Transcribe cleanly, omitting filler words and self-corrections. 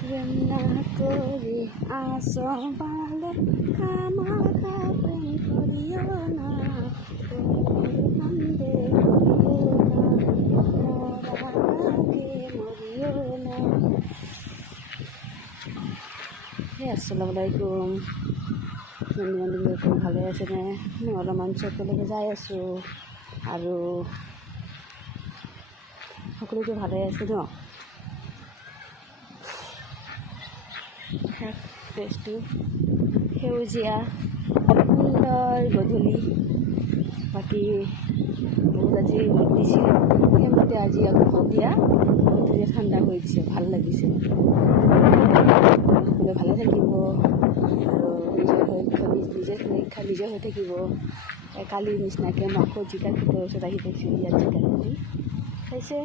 প্রেম না করি আসবালে খামাখা প্রেম করিও না কান্দে করিও না মরার আগে মরিও না। আসসালামু আলাইকুম। বন্ধু খুব ভালে আছে নে? মই অলপমান চকলৈকে যাই আছোঁ আৰু সকলোকে ভালে আছে ন? ফেচটো সেউজীয়া সুন্দৰ গধূলি, বাকী বহুত আজি ৰ'দ দিছিল, সেইমতে আজি আকৌ সন্ধিয়া গধূলি ঠাণ্ডা হৈ দিছে, ভাল লাগিছে। সকলোৱে ভালে থাকিব আৰু নিজে সুৰক্ষা নিজে হৈ থাকিব। কালিৰ নিচিনাকৈ মই আকৌ জিকাৰ ভিতৰৰ ওচৰত আহি পাইছোঁ, ইয়াত জিকাৰ খেতি খাইছে।